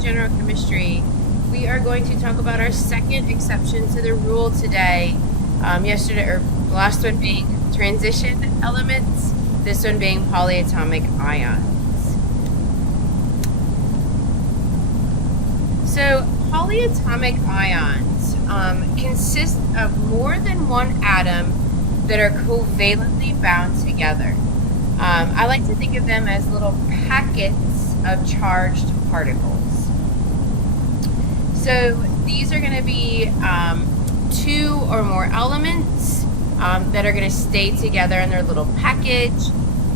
general chemistry. We are going to talk about our second exception to the rule today. The last one being transition elements, this one being polyatomic ions. So polyatomic ions consist of more than one atom that are covalently bound together. I like to think of them as little packets of charged particles. So these are going to be two or more elements that are going to stay together in their little package,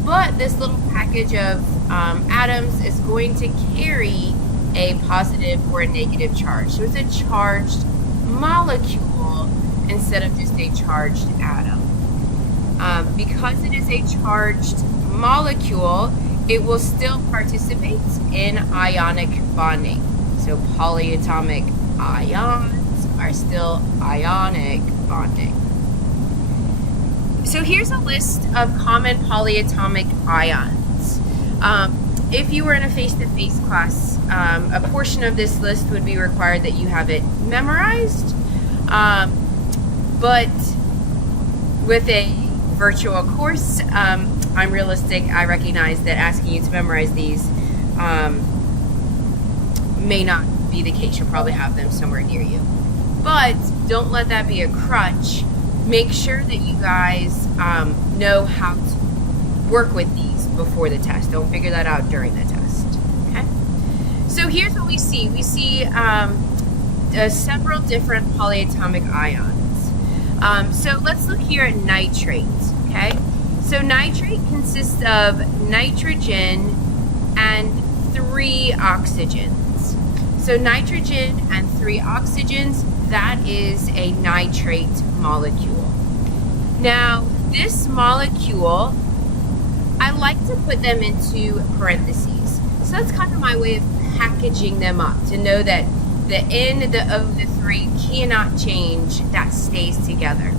but this little package of atoms is going to carry a positive or a negative charge. So it's a charged molecule instead of just a charged atom. Because it is a charged molecule, it will still participate in ionic bonding. So polyatomic ions are still ionic bonding. So here's a list of common polyatomic ions. If you were in a face-to-face class, a portion of this list would be required that you have it memorized, but with a virtual course, I'm realistic. I recognize that asking you to memorize these may not be the case. You'll probably have them somewhere near you. But don't let that be a crutch. Make sure that you guys know how to work with these before the test. Don't figure that out during the test. Okay? So here's what we see. We see several different polyatomic ions. So let's look here at nitrate. Okay? So nitrate consists of nitrogen and 3 oxygens. So nitrogen and 3 oxygens, that is a nitrate molecule. Now, this molecule, I like to put them into parentheses. So that's kind of my way of packaging them up to know that the N, the O, the 3 cannot change, that stays together.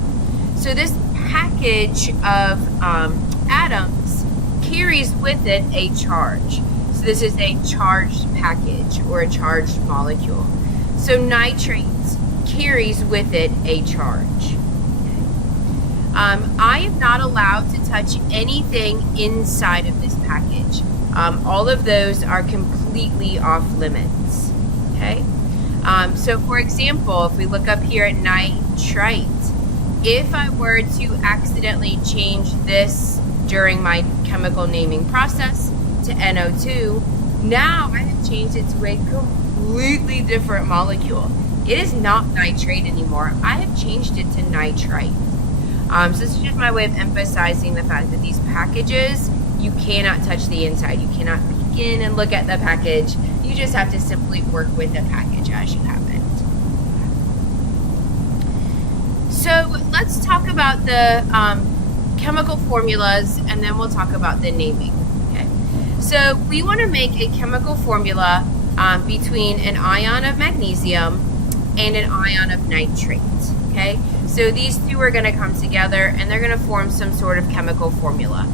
So this package of atoms carries with it a charge. So this is a charged package or a charged molecule. So nitrate carries with it a charge. I am not allowed to touch anything inside of this package. All of those are completely off limits. Okay. So for example, if we look up here at nitrite, if I were to accidentally change this during my chemical naming process to NO2, now I have changed it to a completely different molecule. It is not nitrate anymore. I have changed it to nitrite. So this is just my way of emphasizing the fact that these packages, you cannot touch the inside. You cannot peek in and look at the package. You just have to simply work with the package as you have it. So let's talk about the chemical formulas, and then we'll talk about the naming. Okay. So we want to make a chemical formula between an ion of magnesium and an ion of nitrate. Okay. So these two are going to come together, and they're going to form some sort of chemical formula.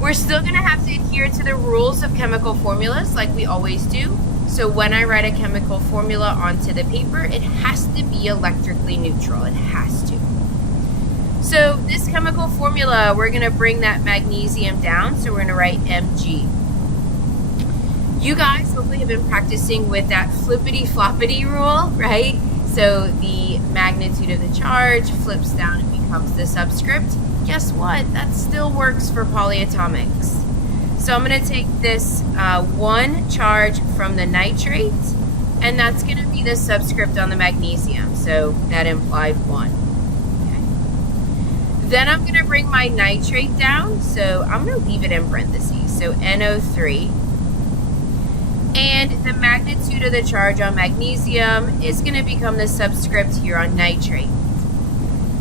We're still going to have to adhere to the rules of chemical formulas like we always do. So when I write a chemical formula onto the paper, it has to be electrically neutral. It has to. So this chemical formula, we're going to bring that magnesium down. So we're going to write Mg. You guys hopefully have been practicing with that flippity-floppity rule, right? So the magnitude of the charge flips down and becomes the subscript. Guess what? That still works for polyatomics. So I'm going to take this 1 charge from the nitrate, and that's going to be the subscript on the magnesium. So that implied 1. Okay. Then I'm going to bring my nitrate down. So I'm going to leave it in parentheses. So NO3. And the magnitude of the charge on magnesium is going to become the subscript here on nitrate.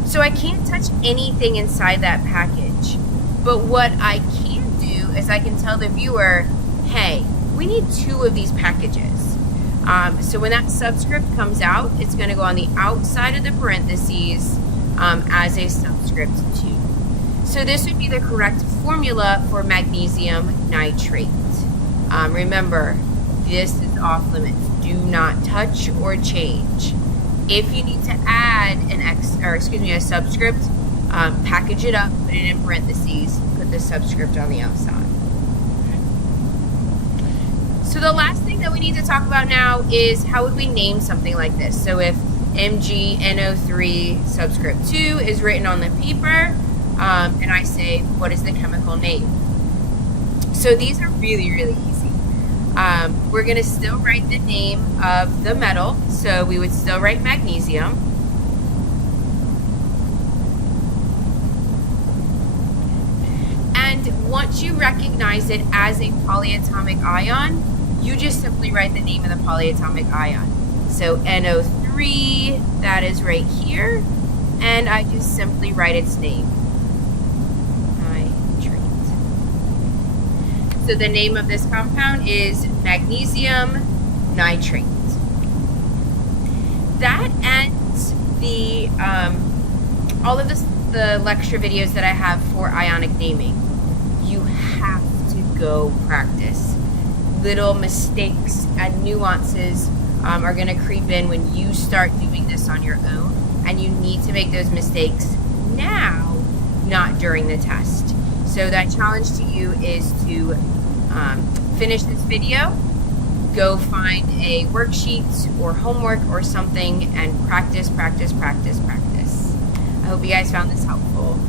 So I can't touch anything inside that package. But what I can do is I can tell the viewer, hey, we need 2 of these packages. So when that subscript comes out, it's going to go on the outside of the parentheses as a subscript 2. So this would be the correct formula for magnesium nitrate. Remember, this is off limits. Do not touch or change. If you need to add a subscript, package it up, put it in parentheses, put the subscript on the outside. So the last thing that we need to talk about now is how would we name something like this? So if MgNO3 subscript 2 is written on the paper, and I say, what is the chemical name? So these are really, really easy. We're going to still write the name of the metal. So we would still write magnesium. And once you recognize it as a polyatomic ion, you just simply write the name of the polyatomic ion. So NO3, that is right here, and I just simply write its name. Nitrate. So the name of this compound is magnesium nitrate. That ends the all of the lecture videos that I have for ionic naming. You have to go practice. Little mistakes and nuances are going to creep in when you start doing this on your own, and you need to make those mistakes now, not during the test. So that challenge to you is to finish this video, go find a worksheet or homework or something, and practice. I hope you guys found this helpful.